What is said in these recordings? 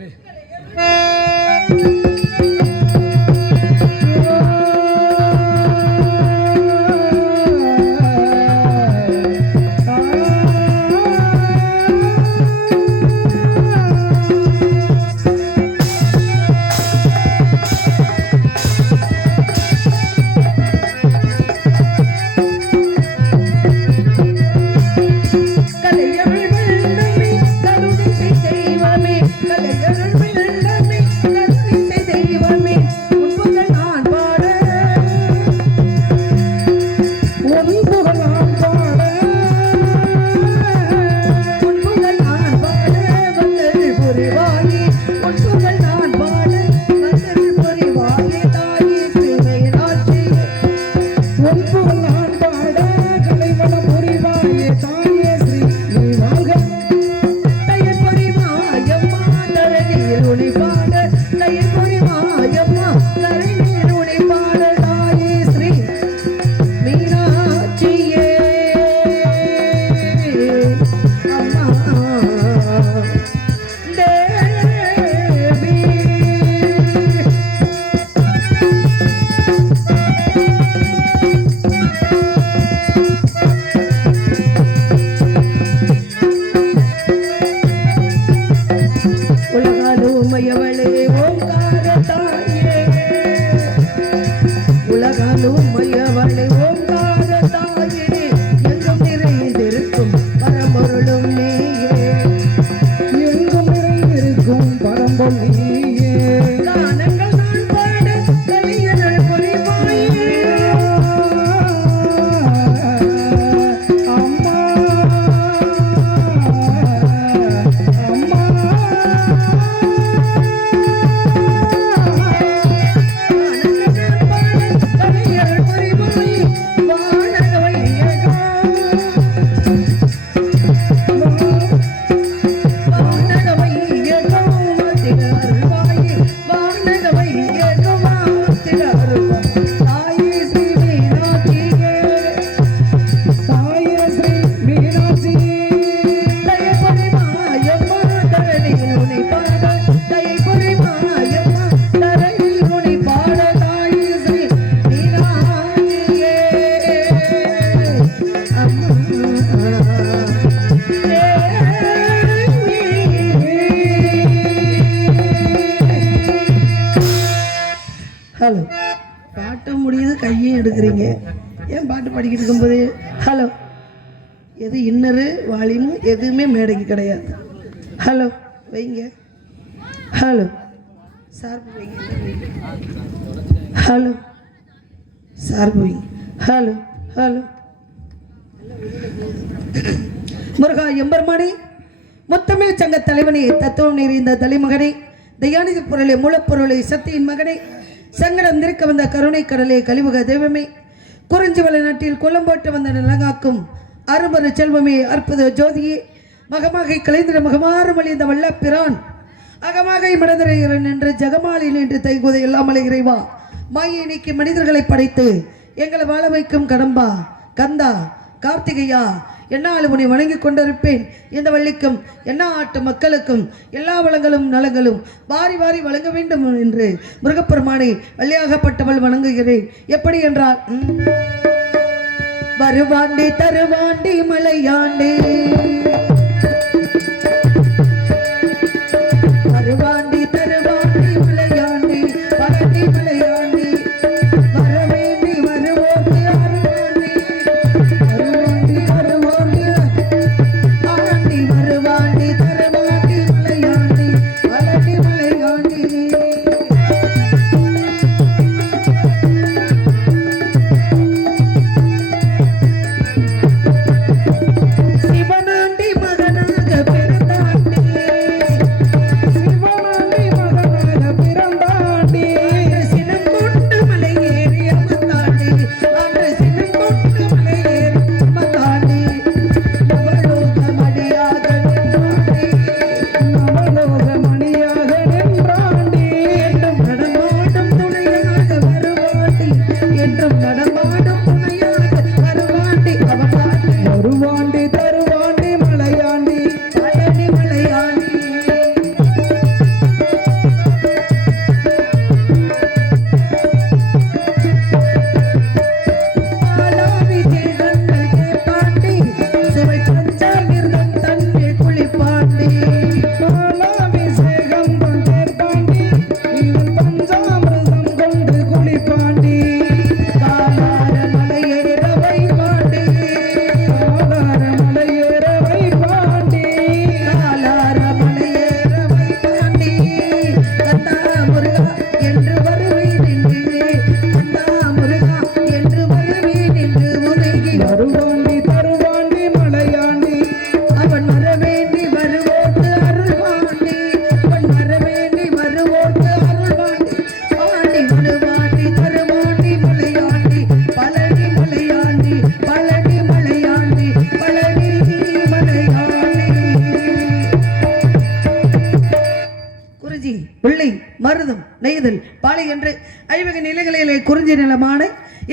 también. உலகாலுமையவளே ஓங்கார Hello. பாட்ட முடியுது கையும் எடுக்கிறீங்க. ஏன் பாட்டு பாடிக்கிட்டு இருக்கும்போது? ஹலோ. எது இன்னரு வால்யூமு எதுவுமே மேடைக்கு கிடையாது. ஹலோ. வைங்க. ஹலோ. சார்பு வைங்க. ஹலோ. சார்பு வைங்க. ஹலோ. ஹலோ. முருகா எம்பர்மணி முத்தமிழ் சங்க தலைவனே தத்துவம் நிறைந்த தலைமகனை தயாநிதி பொருளை மூலப்பொருளை சக்தியின் மகனை சங்கடம் திருக்க வந்த கருணை கடலே கழிவுக தெய்வமே. குறிஞ்சி வலை நாட்டில் குளம்போட்டு வந்த நிலங்காக்கும் அருமரு செல்வமே அற்புத ஜோதியே. மகமாகை கலைந்திர மகமாறு மொழிந்த வல்லப்பிரான். அகமாகை மனதிரையரன் என்று ஜெகமாலில் என்று தைகுத இல்லாமலை இறைவா. மாயை நீக்கி மனிதர்களை படைத்து எங்களை வாழ வைக்கும் கடம்பா கந்தா கார்த்திகையா என்னாலும் உன்னை வணங்கிக் கொண்டிருப்பேன். இந்த வள்ளிக்கும் என்ன ஆட்டு மக்களுக்கும் எல்லா வளங்களும் நலங்களும் வாரி வாரி வழங்க வேண்டும் என்று முருகப்பெருமானை வள்ளியாகப்பட்டவள் வணங்குகிறேன். எப்படி என்றால் வருவாண்டி தருவாண்டி மலையாண்டி. குறிஞ்சி நிலமான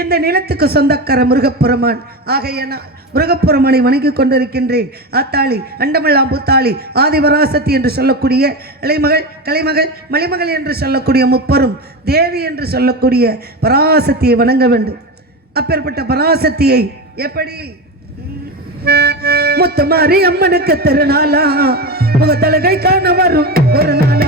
இந்த நிலத்துக்கு சொந்தக்கார முருகப்பெருமான். ஆகையனால் முருகப்பெருமானை வணங்கிக் கொண்டிருக்கின்றேன். ஆத்தாளி அண்டமெல்லாம் புத்தாளி ஆதிவராசக்தி என்று சொல்லக்கூடிய இளைமகள் கலைமகள் மலிமகள் என்று சொல்லக்கூடிய முப்பரும் தேவி என்று சொல்லக்கூடிய பராசக்தியை வணங்க வேண்டும். அப்பேற்பட்ட பராசக்தியை எப்படி? முத்துமாரி அம்மனுக்கு திருநாளா முகத்தலகை காண வரும் ஒரு நாளா.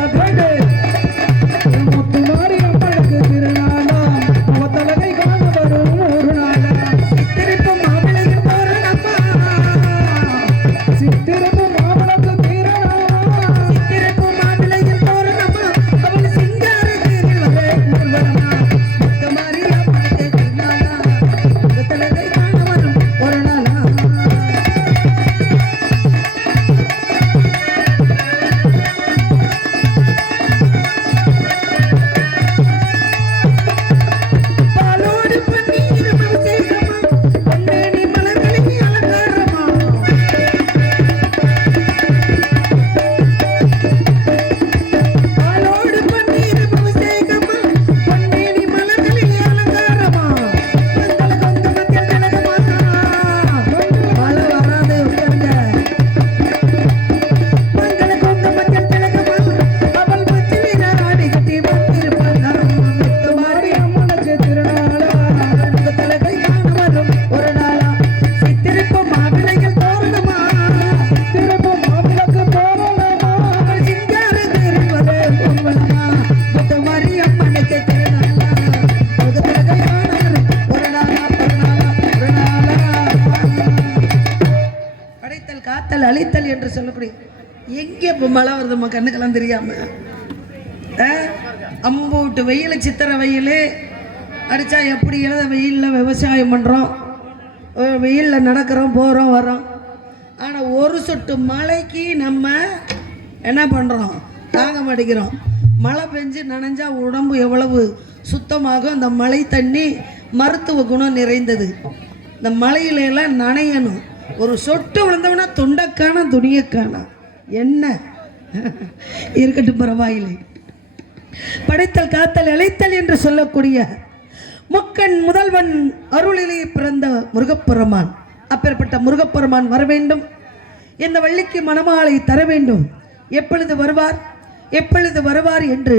என்று சொல்லக்கூடிய எங்கே இப்போ மழை வருதும்மா கண்ணுக்கெல்லாம் தெரியாம? அம்பூட்டு வெயில் சித்திரை வெயில் அடித்தா எப்படி எழுத? வெயிலில் விவசாயம் பண்ணுறோம் வெயிலில் நடக்கிறோம் போகிறோம் வரோம் ஆனால் ஒரு சொட்டு மழைக்கு நம்ம என்ன பண்ணுறோம் தாங்க மாட்டேங்கிறோம் மழை பெஞ்சு நனைஞ்சா உடம்பு எவ்வளவு சுத்தமாகும்? அந்த மழை தண்ணி மருத்துவ குணம் நிறைந்தது. இந்த மழையிலெல்லாம் நனையணும். ஒரு சொட்டு விழுந்தவனா துண்டக்கானா துணியக்கானா என்ன? இருக்கட்டும் பரவாயில்லை. படைத்தல் காத்தல் அழைத்தல் என்று சொல்லக்கூடிய முக்கன் முதல்வன் அருளிலே பிறந்த முருகப்பெருமான். அப்பேற்பட்ட முருகப்பெருமான் வர வேண்டும். இந்த வள்ளிக்கு மணமாலை தர வேண்டும். எப்பொழுது வருவார்? எப்பொழுது வருவார் என்று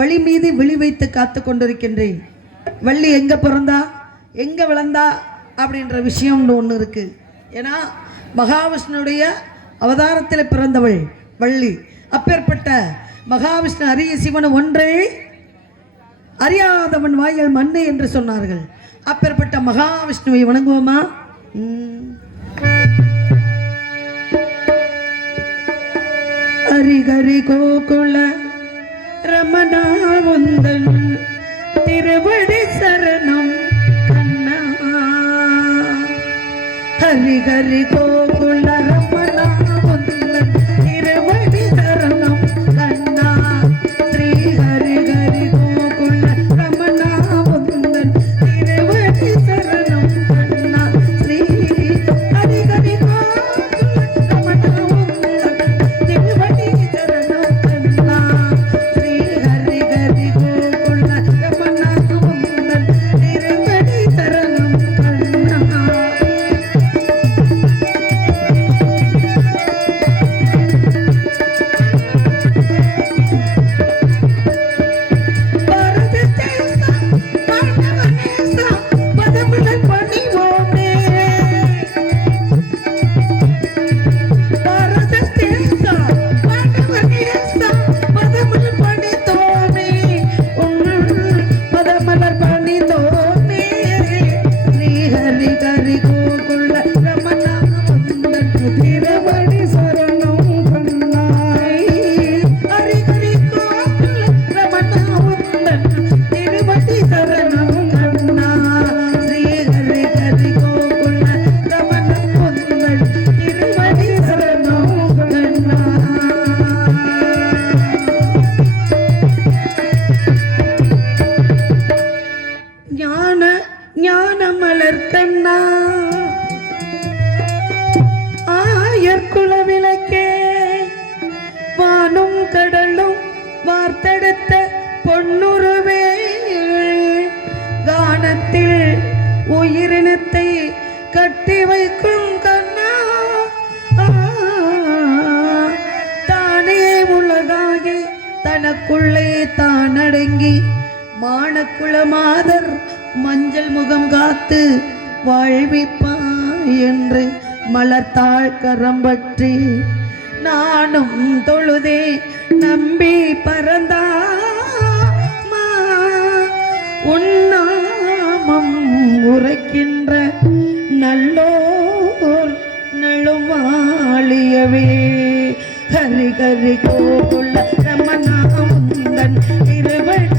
வழி மீது விழி வைத்து காத்து கொண்டிருக்கின்றேன். வள்ளி எங்கே பிறந்தா? எங்கே விளந்தா அப்படின்ற விஷயம்னு ஒன்று இருக்கு. ஏன்னா மகாவிஷ்ணுடைய அவதாரத்தில் பிறந்தவள் வள்ளி. அப்பேற்பட்ட மகாவிஷ்ணு அரிய சிவன் ஒன்றே அறியாதவன் வாயில் மண்ணு என்று சொன்னார்கள். அப்பேற்பட்ட மகாவிஷ்ணுவை வணங்குவோமா? ம். கோகுல ரமணா வந்தன் திருவடி சரணம். ಕಲಿಗರಿಗೋ உயர்குல விளக்கே. வானும் கடலும் வார்த்தெடுத்த பொன்னுருவே. கானத்தில் உயிரினத்தை கட்டி வைக்கும் கண்ணா. தானே உலகாகி தனக்குள்ளே தான் அடங்கி மானக்குளமாதர் மஞ்சள் முகம் காத்து வாழ்விப்பாய் என்று மலர்த்தாள் கரம் பற்றி நானும் தொழுதே. நம்பி பறந்தா உன்னாமம் உரைக்கின்ற நல்லோர் நழுமாளியவே ஹரி ஹரி கோகுல ரமணாந்தன் திருவடி